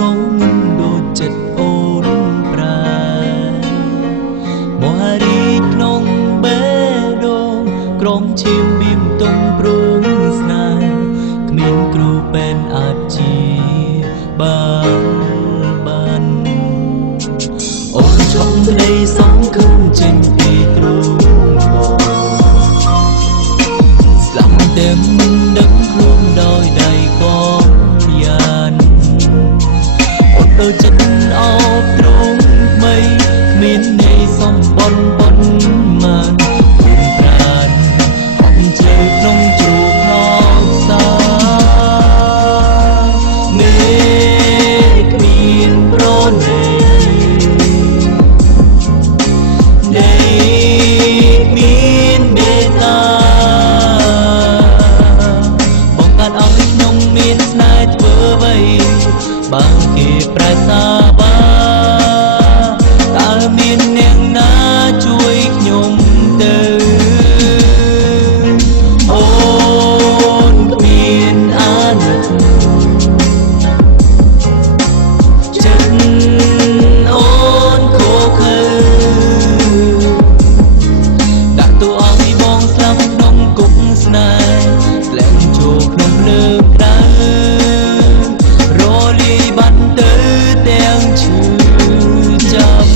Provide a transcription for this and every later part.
ងងដូចចិត្តអូនប្រែមហារីក្នុងបេះដូងក្រុមឈាមបៀមទុំព្រងស្នេហ៍គ្មានគ្រូពេនអាចជាបានអូនឈប់ក្តីសង្ឃឹមចេញពីទ្រូងមកស្លាប់តែមិនដឹងខ្លួនដោយដៃកងយ៉ានអូនដូចចិត្តអោបទ្រូងថ្មីគ្មានន័យសំបុនប៉ុន្មានប្រានអត់ជើក្នុងជ្រូកខោសាមេគ្មានប្រណីមានមេត្តាបងកាត់ឲ្យខ្ញុំមានស្នេហ៍ធ្វើអ្វីបើគេប្រែសាបាតើមានអ្នកណាជួយខ្ញុំទៅអូនគ្មានអាណិតចិត្តអូនខូខើដាក់តួឲ្យបងស្លាប់ក្នុងគុកស្នេហ៍លែងចូលក្នុងភ្លើងក្តៅរលាយបាត់ទៅទាំងឈឺចាំ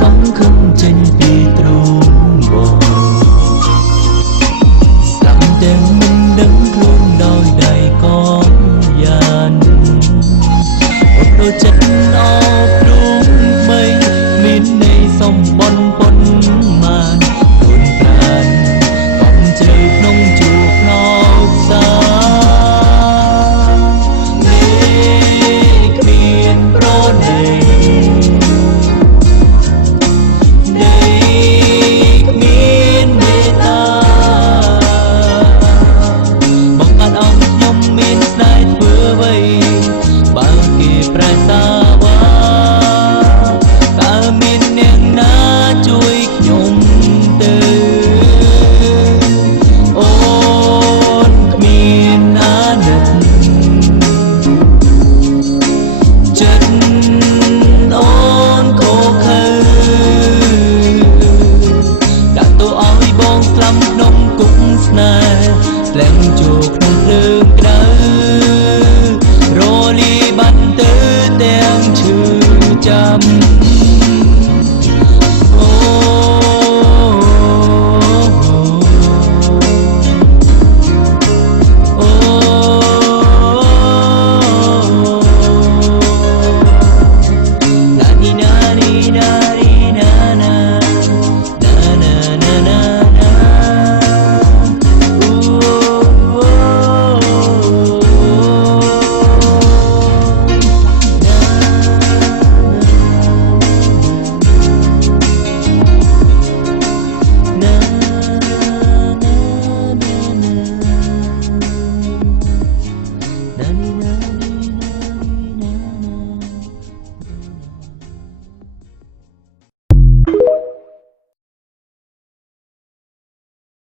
សង្ឃឹមចេញពីទ្រូងមកស្លាប់តែមិនដឹងខ្លួនដោយដៃកងយ៉ានអូនដូចចិត្តអ